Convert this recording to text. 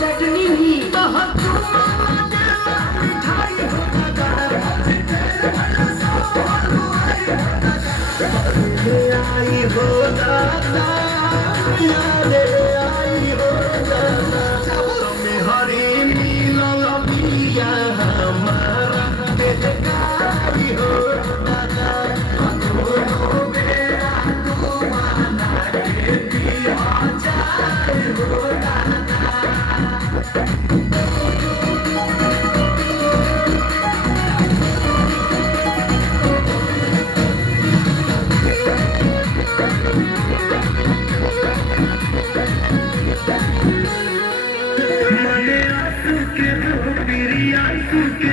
चटनी भी आई हो दादा यारे आई हो दादा तुम्हें हरी मिलल बिया हमारा देखाई हो दादा दोनों बेरा तुम्हारा के दिया जाए हो दादा मने आंसू के हो तेरी आंसू के